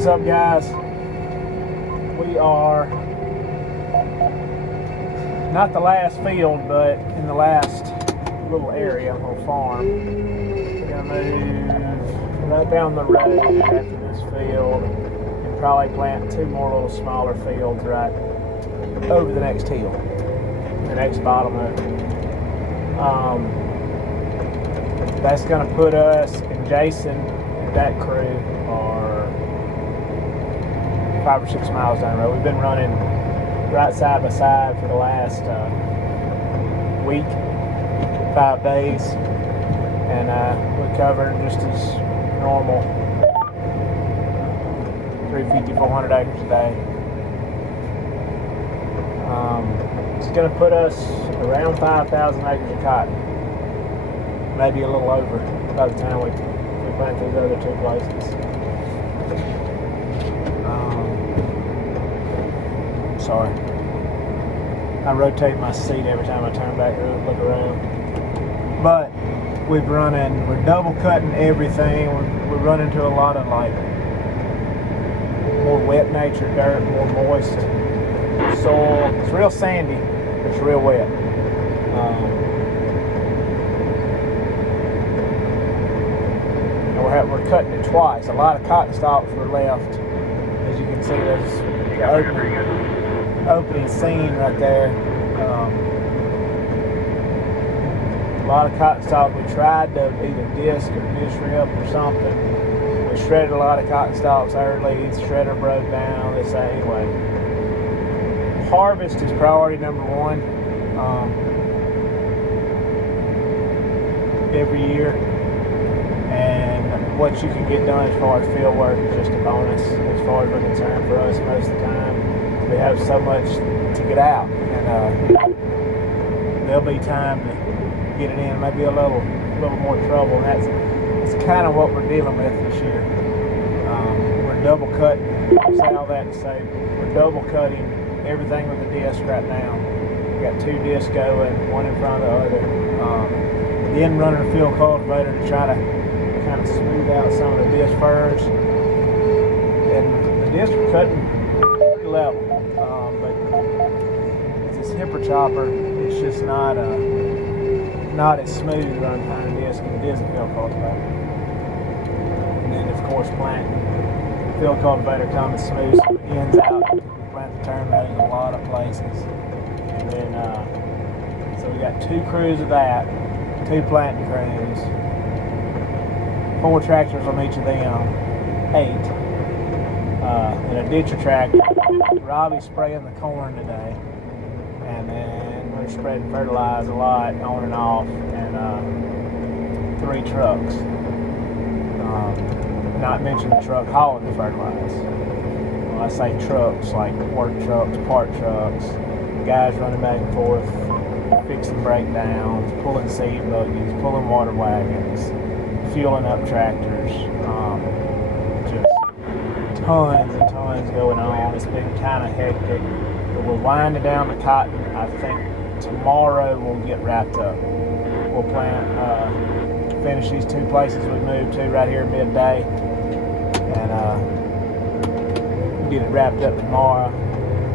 What's up, guys? We are not the last field, but in the last little area, little farm. We're gonna move right down the road after this field and probably plant two more little smaller fields right over the next hill, the next bottom of it. That's gonna put us and Jason and that crew are 5 or 6 miles down the road. We've been running right side by side for the last week, 5 days, and we're covering just as normal 350, 400 acres a day. It's going to put us around 5,000 acres of cotton, maybe a little over by the time we plant these other two places. Sorry. I rotate my seat every time I turn back and look around. But we're double cutting everything. We're running to a lot of like more wet nature dirt, more moist soil. It's real sandy, but it's real wet. And we're cutting it twice. A lot of cotton stalks were left. As you can see, there's the opening scene right there. A lot of cotton stalks. We tried to either disc or disc rip or something. We shredded a lot of cotton stalks early. The shredder broke down. They say anyway. Harvest is priority number one every year, and what you can get done as far as field work is just a bonus as far as we're concerned for us most of the time. We have so much to get out, and there'll be time to get it in, maybe a little more trouble, and that's kind of what we're dealing with this year. We're double cutting. I say all that to say we're double cutting everything with the disc right now. We got 2 discs going, one in front of the other. Then running a field cultivator to try to kind of smooth out some of the disc furs, and the discs are cutting pretty level. But this hipper chopper, it's just not as smooth running behind a disc as it is a field cultivator. And then of course planting, field cultivator comes smooth, so it ends out. Plant the terminating in a lot of places. And then so we got 2 crews of that, 2 planting crews, 4 tractors on each of them, 8. And a ditcher tractor. Robbie's spraying the corn today, and then we're spreading fertilizer a lot on and off, and 3 trucks. Not mentioning the truck hauling the fertilizer. When I say trucks, like work trucks, part trucks, guys running back and forth, fixing breakdowns, pulling seed buggies, pulling water wagons, fueling up tractors. Just tons and tons going on. It's been kind of hectic, but we're winding down the cotton. I think tomorrow we'll get wrapped up. We'll finish these 2 places we moved to right here midday, and get it wrapped up tomorrow.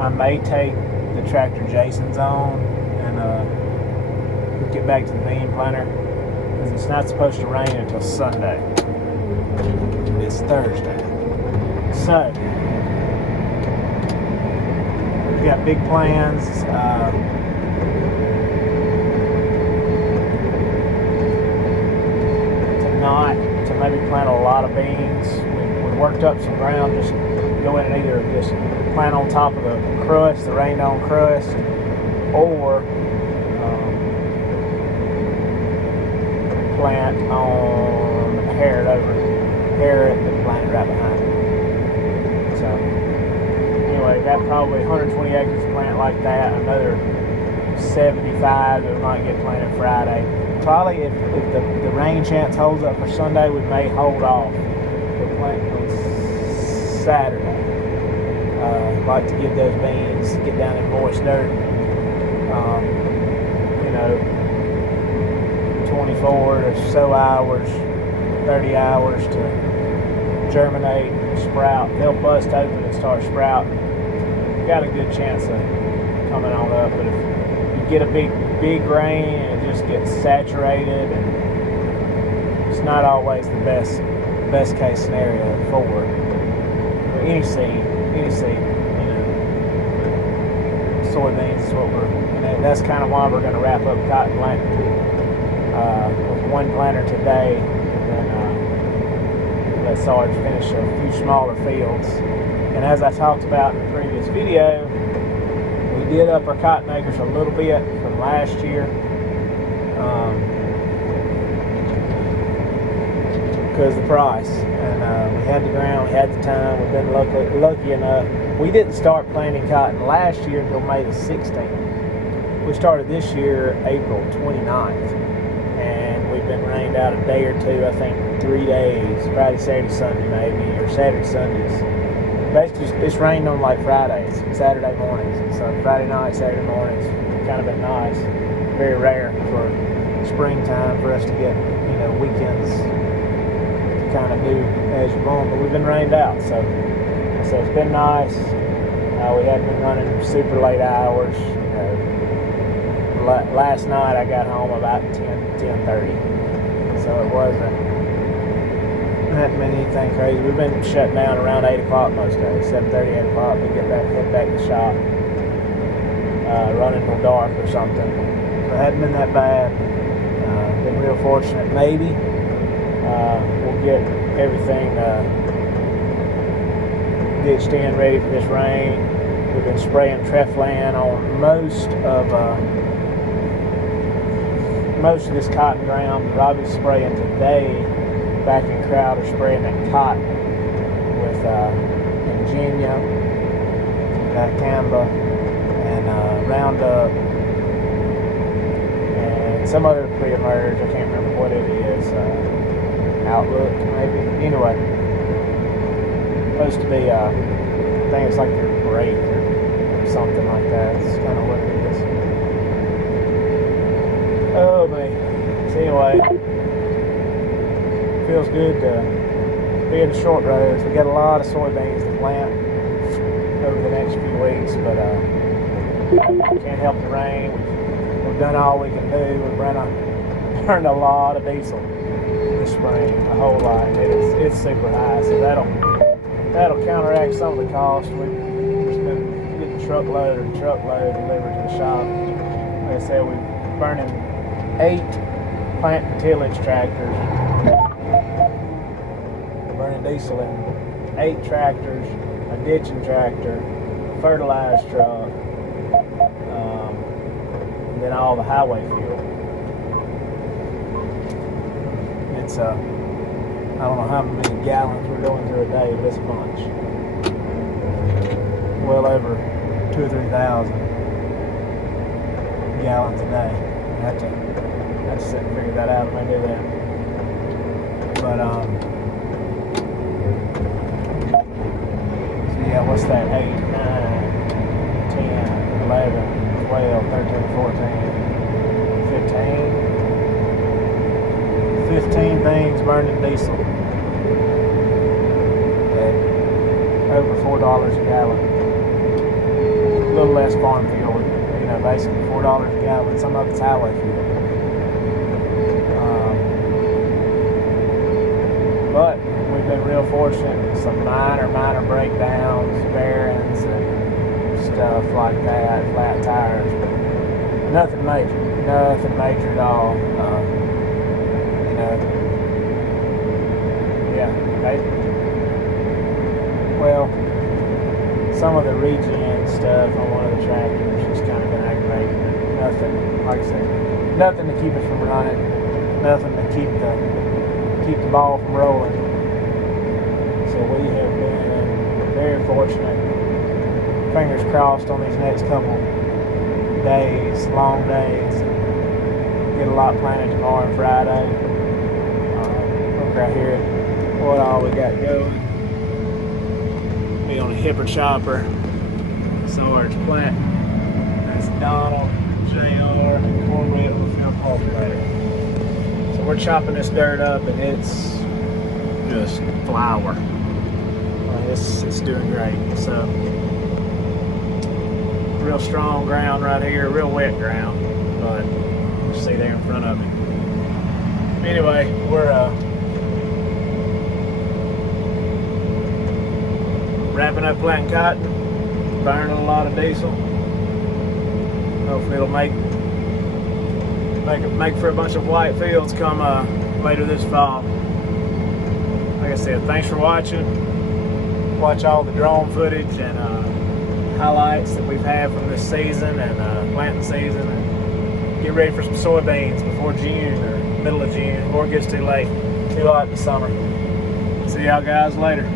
I may take the tractor Jason's on and get back to the bean planter, because it's not supposed to rain until Sunday. It's Thursday. So, we got big plans. To maybe plant a lot of beans. We worked up some ground, just go in and either just plant on top of the crust, the rained on crust, or plant on Harriet and plant it right behind it. So anyway, got probably 120 acres to plant like that, another 75 that we might get planted Friday. Probably if the rain chance holds up for Sunday, we may hold off. We're planting on Saturday. I'd like to get those beans, get down in moist dirt. 24 or so hours, 30 hours to germinate, sprout. They'll bust open and start sprouting. You got a good chance of coming on up. But if you get a big rain and it just gets saturated, and it's not always the best case scenario for any seed, soybeans is what that's kind of why we're going to wrap up cotton planting with one planter today, and then let Sarge finish a few smaller fields. And as I talked about in the previous video, we did up our cotton acres a little bit from last year because of the price, and we had the ground, we had the time, we've been lucky enough. We didn't start planting cotton last year until May the 16th. We started this year April 29th, and we've been rained out a day or two, I think 3 days, Friday, Saturday, Sunday maybe, or Saturday, Sundays. Basically, it's rained on like Fridays, Saturday mornings, and so Friday night, Saturday mornings, kind of been nice. Very rare for springtime for us to get, weekends to kind of do as you want, but we've been rained out, so it's been nice. We hadn't been running super late hours. Last night I got home about 10:30, so it wasn't anything crazy. We've been shut down around 8 o'clock most days, 7:30, 8 o'clock. We head back to the shop, running till dark or something. So it hadn't been that bad. Been real fortunate. Maybe we'll get everything ditched in, ready for this rain. We've been spraying Treflan on most of this cotton ground. Robbie's spraying today back in Crowder, spraying that cotton with Ingenia, Dicamba, and Roundup, and some other pre-emerge. I can't remember what it is. Outlook, maybe. Anyway, supposed to be, I think it's like their break or something like that. It's kind of what it is. Oh, man. So anyway, feels good to be in the short rows. We got a lot of soybeans to plant over the next few weeks, but can't help the rain. We've done all we can do. We've burned a lot of diesel this spring, a whole lot. It's super high, so that'll counteract some of the cost. We've just been getting truckload delivered to the shop. Like I said, we're burning 8 plant and tillage tractors. We're burning diesel in 8 tractors, a ditching tractor, a fertilizer truck, and then all the highway fuel. It's I don't know how many gallons we're going through a day, but it's a bunch. Well over 2,000 or 3,000 gallons a day. I have to sit and figure that out when I do that. But so yeah, what's that? 8, 9, 10, 11, 12, 13, 14, 15 things burning diesel at over $4 a gallon. A little less farm fuel, basically $4 a gallon. Some of it's highway fuel. But we've been real fortunate. Some minor breakdowns, bearings, and stuff like that, flat tires, but nothing major at all. Well, some of the regen stuff on one of the tractors has kind of been aggravating. Nothing, like I said, nothing to keep it from running, nothing to keep the ball from rolling. So we have been very fortunate. Fingers crossed on these next couple days, long days. Get a lot planted tomorrow and Friday. Look right here at what all we got going. Be on a hipper chopper. Sarge plant. That's Donald, JR, and cornmeal with field cultivator. So we're chopping this dirt up and it's just flour. It's doing great. So real strong ground right here, real wet ground, but you see there in front of me. Anyway, we're wrapping up planting cotton, burning a lot of diesel. Hopefully it'll make for a bunch of white fields come later this fall. Like I said, thanks for watching. Watch all the drone footage and highlights that we've had from this season and planting season, and get ready for some soybeans before June or middle of June, before it gets too late, too hot in the summer. See y'all guys later.